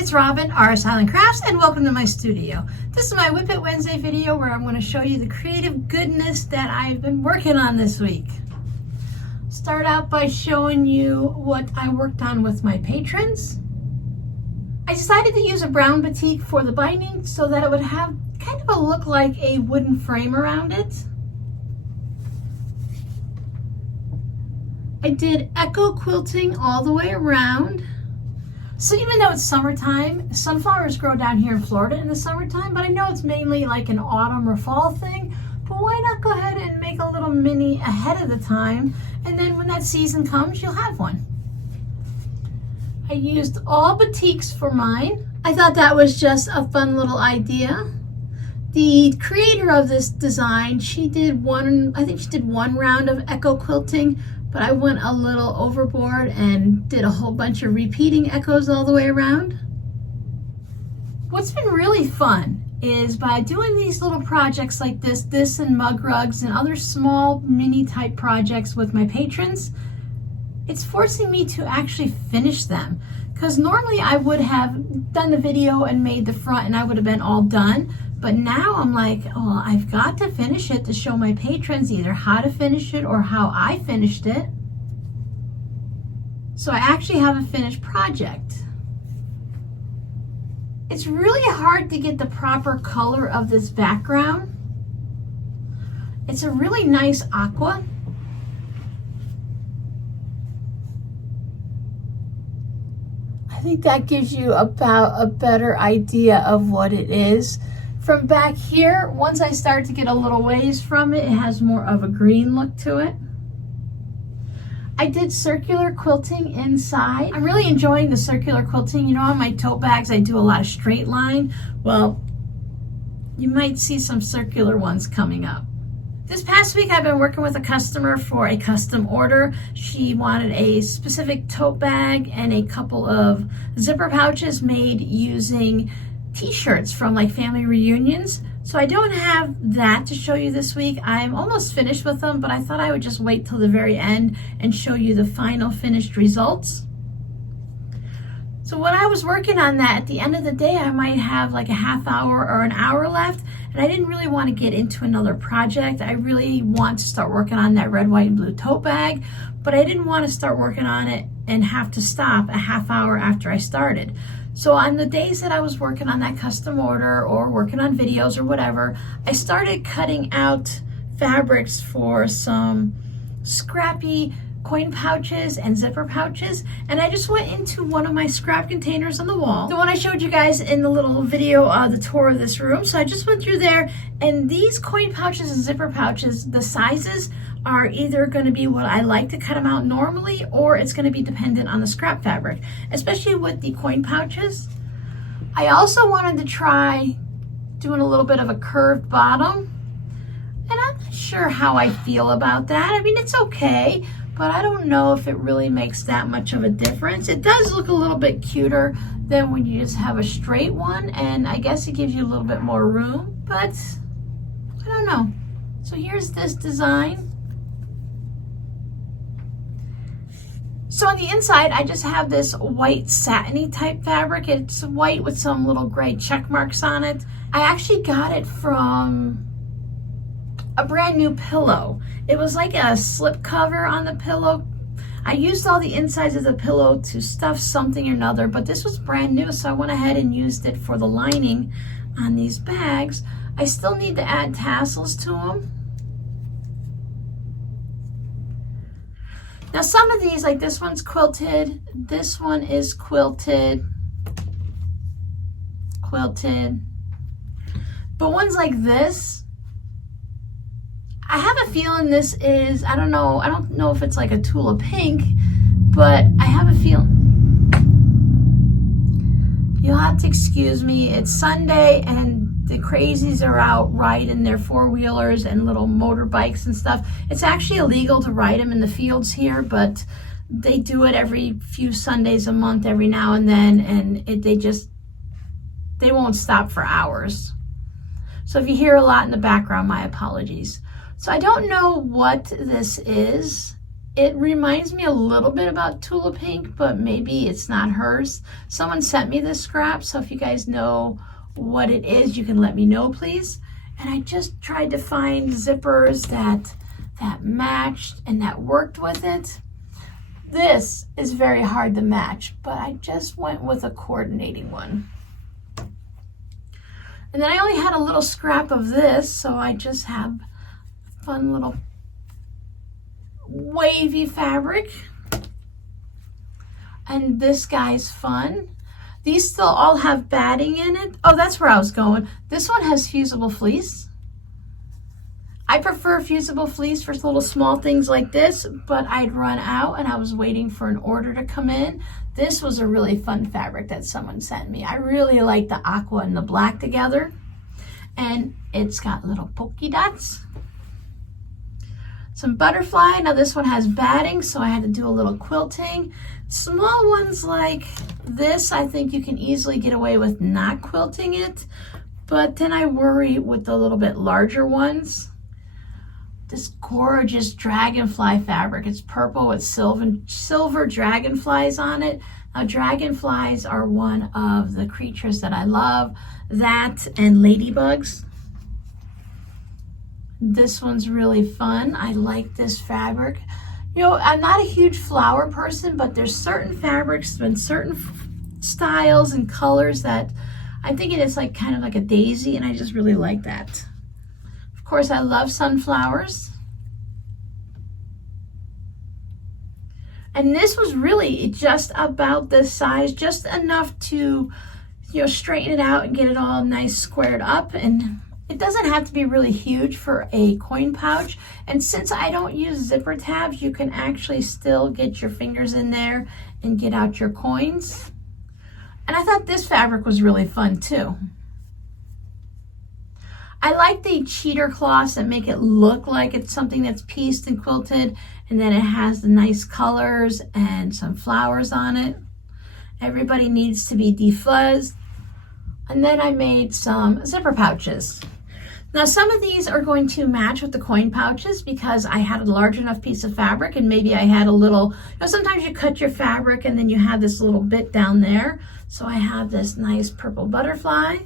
It's Robin, Artist Island Crafts, and welcome to my studio. This is my Whip It Wednesday video where I'm going to show you the creative goodness that I've been working on this week. Start out by showing you what I worked on with my patrons. I decided to use a brown batik for the binding so that it would have kind of a look like a wooden frame around it. I did echo quilting all the way around. So even though it's summertime, sunflowers grow down here in Florida in the summertime, but I know it's mainly like an autumn or fall thing, but why not go ahead and make a little mini ahead of the time, and then when that season comes, you'll have one. I used all batiks for mine. I thought that was just a fun little idea. The creator of this design, I think she did one round of echo quilting, but I went a little overboard and did a whole bunch of repeating echoes all the way around. What's been really fun is by doing these little projects like this and mug rugs and other small mini type projects with my patrons, it's forcing me to actually finish them. Because normally I would have done the video and made the front and I would have been all done. But now I'm like, oh, I've got to finish it to show my patrons either how to finish it or how I finished it. So I actually have a finished project. It's really hard to get the proper color of this background. It's a really nice aqua. I think that gives you about a better idea of what it is. From back here, once I start to get a little ways from it, it has more of a green look to it. I did circular quilting inside. I'm really enjoying the circular quilting. You know, on my tote bags, I do a lot of straight line. Well, you might see some circular ones coming up. This past week, I've been working with a customer for a custom order. She wanted a specific tote bag and a couple of zipper pouches made using t-shirts from like family reunions. So I don't have that to show you this week. I'm almost finished with them, but I thought I would just wait till the very end and show you the final finished results. So when I was working on that, at the end of the day, I might have like a half hour or an hour left, and I didn't really want to get into another project. I really want to start working on that red, white, and blue tote bag, but I didn't want to start working on it and have to stop a half hour after I started. So on the days that I was working on that custom order or working on videos or whatever, I started cutting out fabrics for some scrappy coin pouches and zipper pouches, and I just went into one of my scrap containers on the wall, the one I showed you guys in the little video, the tour of this room. So I just went through there, and these coin pouches and zipper pouches, the sizes are either going to be what I like to cut them out normally, or it's going to be dependent on the scrap fabric, especially with the coin pouches. I also wanted to try doing a little bit of a curved bottom, and I'm not sure how I feel about that. I mean, it's okay, but I don't know if it really makes that much of a difference. It does look a little bit cuter than when you just have a straight one, and I guess it gives you a little bit more room, but I don't know. So here's this design. So on the inside, I just have this white satiny type fabric. It's white with some little gray check marks on it. I actually got it from a brand new pillow. It was like a slip cover on the pillow. I used all the insides of the pillow to stuff something or another, but this was brand new, so I went ahead and used it for the lining on these bags. I still need to add tassels to them. Now some of these, like this one's quilted, this one is quilted, but ones like this, I have a feeling this is, I don't know if it's like a Tula pink, but I have a feeling, you'll have to excuse me, it's Sunday and the crazies are out riding their four-wheelers and little motorbikes and stuff. It's actually illegal to ride them in the fields here, but they do it every few Sundays a month, every now and then, and they won't stop for hours. So if you hear a lot in the background, my apologies. So I don't know what this is. It reminds me a little bit about Tula Pink, but maybe it's not hers. Someone sent me this scrap, so if you guys know what it is, you can let me know, please. And I just tried to find zippers that matched and that worked with it. This is very hard to match, but I just went with a coordinating one. And then I only had a little scrap of this, so I just have a fun little wavy fabric. And this guy's fun. These still all have batting in it. Oh, that's where I was going. This one has Fusible Fleece. I prefer Fusible Fleece for little small things like this, but I'd run out and I was waiting for an order to come in. This was a really fun fabric that someone sent me. I really like the aqua and the black together. And it's got little polka dots. Some butterfly. Now this one has batting, so I had to do a little quilting. Small ones like this, I think you can easily get away with not quilting it, but then I worry with the little bit larger ones. This gorgeous dragonfly fabric. It's purple with silver dragonflies on it. Now dragonflies are one of the creatures that I love. That and ladybugs. This one's really fun. I like this fabric. You know, I'm not a huge flower person, but there's certain fabrics and certain styles and colors that I think it is like kind of like a daisy, and I just really like that. Of course, I love sunflowers. And this was really just about this size, just enough to, you know, straighten it out and get it all nice squared up. And it doesn't have to be really huge for a coin pouch. And since I don't use zipper tabs, you can actually still get your fingers in there and get out your coins. And I thought this fabric was really fun too. I like the cheater cloths that make it look like it's something that's pieced and quilted, and then it has the nice colors and some flowers on it. Everybody needs to be defuzzed. And then I made some zipper pouches. Now some of these are going to match with the coin pouches because I had a large enough piece of fabric, and maybe I had a little, you know, sometimes you cut your fabric and then you have this little bit down there. So I have this nice purple butterfly.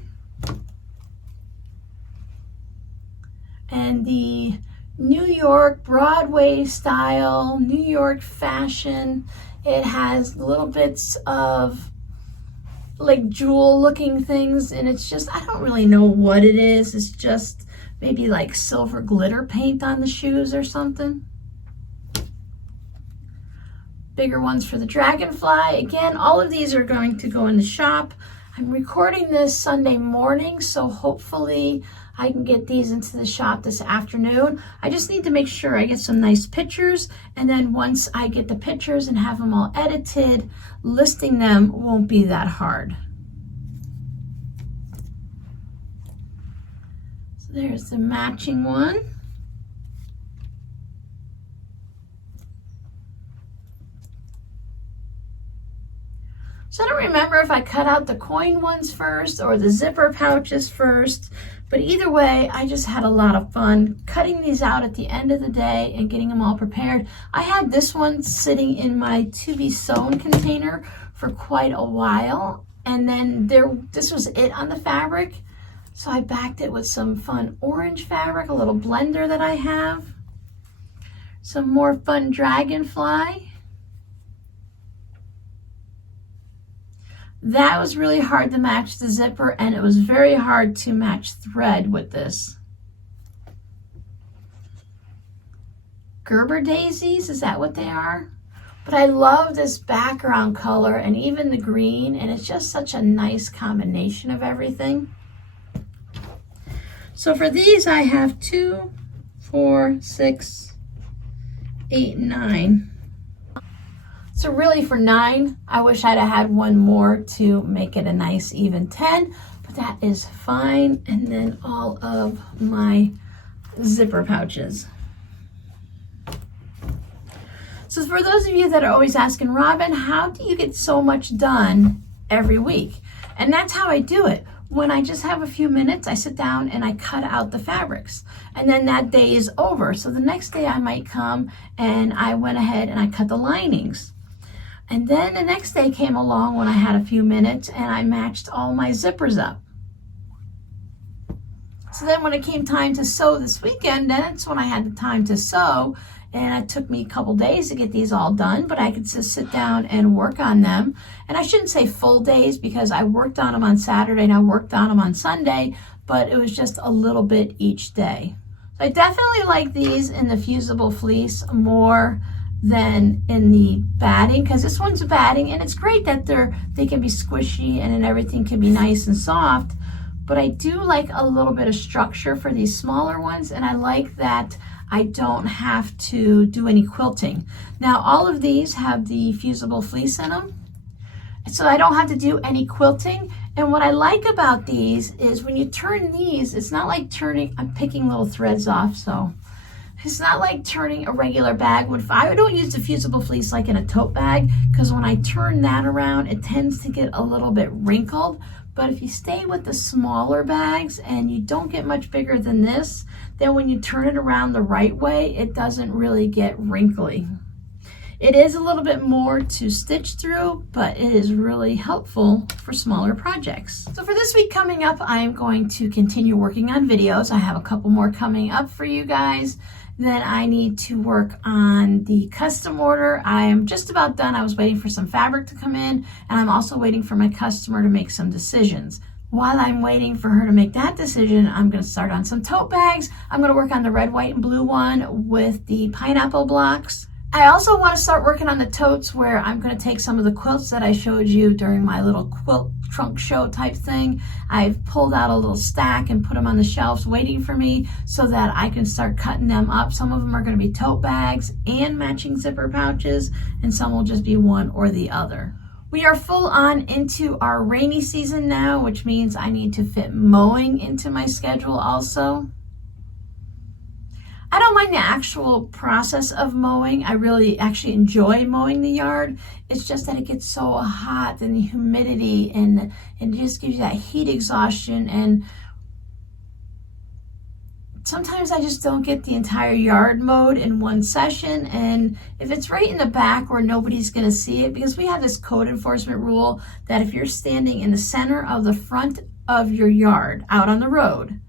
And the New York Broadway style, New York fashion. It has little bits of like jewel looking things, and it's just, I don't really know what it is. It's just maybe like silver glitter paint on the shoes or something. Bigger ones for the dragonfly. Again, all of these are going to go in the shop. I'm recording this Sunday morning, so hopefully I can get these into the shop this afternoon. I just need to make sure I get some nice pictures, and then once I get the pictures and have them all edited, listing them won't be that hard. So there's the matching one. So I don't remember if I cut out the coin ones first or the zipper pouches first, but either way, I just had a lot of fun cutting these out at the end of the day and getting them all prepared. I had this one sitting in my to be sewn container for quite a while, and then this was it on the fabric. So I backed it with some fun orange fabric, a little blender that I have, some more fun dragonfly. That was really hard to match the zipper, and it was very hard to match thread with this. Gerber daisies, is that what they are? But I love this background color and even the green, and it's just such a nice combination of everything. So for these, I have 2, 4, 6, 8, 9. So really for 9, I wish I'd have had one more to make it a nice even 10, but that is fine. And then all of my zipper pouches. So for those of you that are always asking, Robin, how do you get so much done every week? And that's how I do it. when I just have a few minutes, I sit down and I cut out the fabrics. And then that day is over. So the next day I might come and I went ahead and I cut the linings. And then the next day came along when I had a few minutes and I matched all my zippers up. So then when it came time to sew this weekend, that's when I had the time to sew. And it took me a couple days to get these all done, but I could just sit down and work on them. And I shouldn't say full days because I worked on them on Saturday and I worked on them on Sunday, but it was just a little bit each day. So I definitely like these in the Fusible Fleece more than in the batting, because this one's batting and it's great that they can be squishy and then everything can be nice and soft. But I do like a little bit of structure for these smaller ones, and I like that I don't have to do any quilting. Now all of these have the Fusible Fleece in them, so I don't have to do any quilting. And what I like about these is when you turn these, it's not like turning, I'm picking little threads off, so it's not like turning a regular bag. I don't use the Fusible Fleece like in a tote bag, because when I turn that around, it tends to get a little bit wrinkled. But if you stay with the smaller bags and you don't get much bigger than this, then when you turn it around the right way, it doesn't really get wrinkly. It is a little bit more to stitch through, but it is really helpful for smaller projects. So for this week coming up, I'm going to continue working on videos. I have a couple more coming up for you guys. Then I need to work on the custom order. I am just about done. I was waiting for some fabric to come in, and I'm also waiting for my customer to make some decisions. While I'm waiting for her to make that decision, I'm going to start on some tote bags. I'm going to work on the red, white, and blue one with the pineapple blocks. I also want to start working on the totes, where I'm going to take some of the quilts that I showed you during my little quilt trunk show type thing. I've pulled out a little stack and put them on the shelves waiting for me so that I can start cutting them up. Some of them are going to be tote bags and matching zipper pouches, and some will just be one or the other. We are full on into our rainy season now, which means I need to fit mowing into my schedule also. I don't mind the actual process of mowing. I really actually enjoy mowing the yard. It's just that it gets so hot, and the humidity, and it just gives you that heat exhaustion. And sometimes I just don't get the entire yard mowed in one session. And if it's right in the back where nobody's going to see it, because we have this code enforcement rule that if you're standing in the center of the front of your yard out on the road,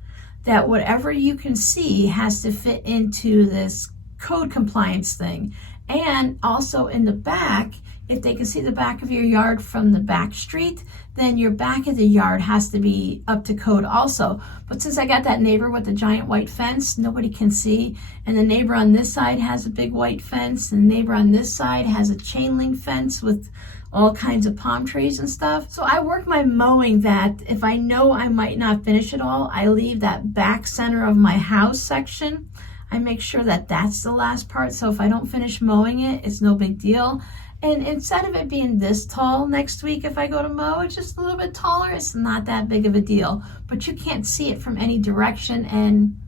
that whatever you can see has to fit into this code compliance thing. And also in the back, if they can see the back of your yard from the back street, then your back of the yard has to be up to code also. But since I got that neighbor with the giant white fence, nobody can see. And the neighbor on this side has a big white fence, and the neighbor on this side has a chain link fence with all kinds of palm trees and stuff. So I work my mowing that if I know I might not finish it all, I leave that back center of my house section. I make sure that that's the last part. So if I don't finish mowing it, it's no big deal. And instead of it being this tall next week, if I go to mow, it's just a little bit taller. It's not that big of a deal, but you can't see it from any direction. And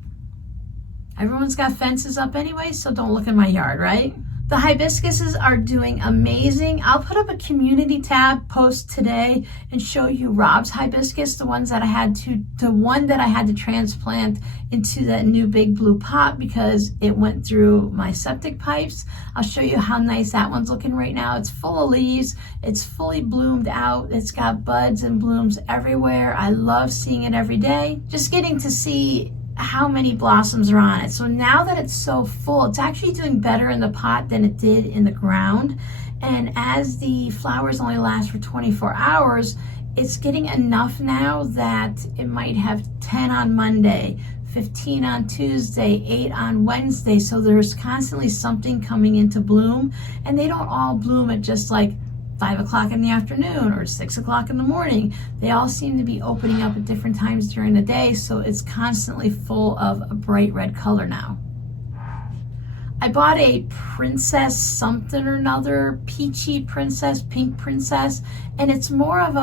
everyone's got fences up anyway, so don't look in my yard, right? The hibiscuses are doing amazing. I'll put up a community tab post today and show you Rob's hibiscus, the one that I had to transplant into that new big blue pot because it went through my septic pipes. I'll show you how nice that one's looking right now. It's full of leaves. It's fully bloomed out. It's got buds and blooms everywhere. I love seeing it every day. Just getting to see how many blossoms are on it. So now that it's so full, it's actually doing better in the pot than it did in the ground. And as the flowers only last for 24 hours, it's getting enough now that it might have 10 on Monday, 15 on Tuesday, 8 on Wednesday. So there's constantly something coming into bloom, and they don't all bloom at just like 5 o'clock in the afternoon or 6 o'clock in the morning. They all seem to be opening up at different times during the day, so it's constantly full of a bright red color now. I bought a princess something or another, peachy princess, pink princess, and it's more of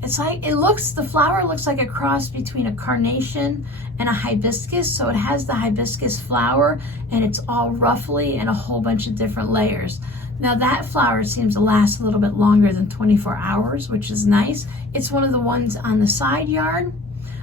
it's like, the flower looks like a cross between a carnation and a hibiscus. So it has the hibiscus flower, and it's all ruffly and a whole bunch of different layers. Now that flower seems to last a little bit longer than 24 hours, which is nice. It's one of the ones on the side yard.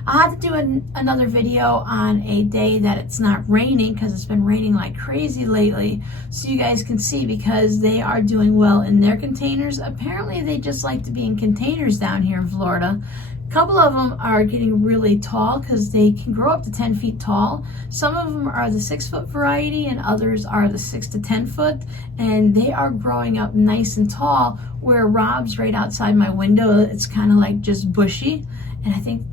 I'll have to do another video on a day that it's not raining, because it's been raining like crazy lately, so you guys can see, because they are doing well in their containers. Apparently they just like to be in containers down here in Florida. A couple of them are getting really tall because they can grow up to 10 feet tall. Some of them are the 6-foot variety and others are the 6 to 10 foot, and they are growing up nice and tall, where Rob's right outside my window, it's kind of like just bushy, and I think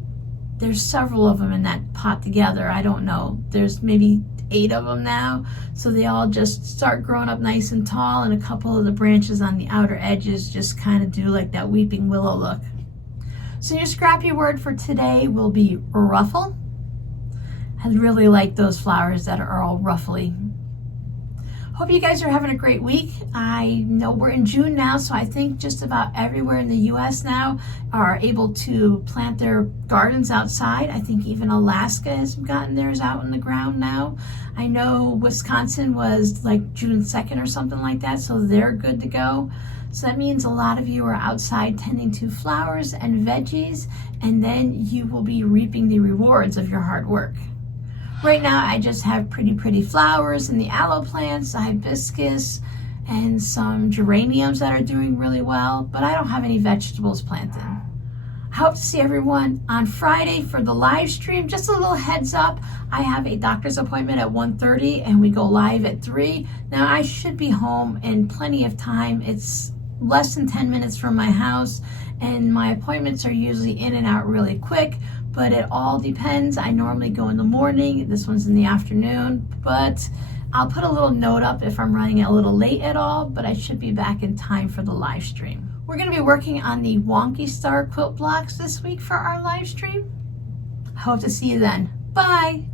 there's several of them in that pot together. I don't know. There's maybe 8 of them now. So they all just start growing up nice and tall, and a couple of the branches on the outer edges just kind of do like that weeping willow look. So your scrappy word for today will be ruffle. I really like those flowers that are all ruffly. Hope you guys are having a great week. I know we're in June now, so I think just about everywhere in the US now are able to plant their gardens outside. I think even Alaska has gotten theirs out in the ground now. I know Wisconsin was like June 2nd or something like that, so they're good to go. So that means a lot of you are outside tending to flowers and veggies, and then you will be reaping the rewards of your hard work. Right now, I just have pretty flowers in the aloe plants, the hibiscus, and some geraniums that are doing really well, but I don't have any vegetables planted. I hope to see everyone on Friday for the live stream. Just a little heads up, I have a doctor's appointment at 1:30 and we go live at 3. Now, I should be home in plenty of time. It's less than 10 minutes from my house, and my appointments are usually in and out really quick, but it all depends. I normally go in the morning. This one's in the afternoon, but I'll put a little note up if I'm running a little late at all, but I should be back in time for the live stream. We're going to be working on the Wonky Star quilt blocks this week for our live stream. I hope to see you then. Bye.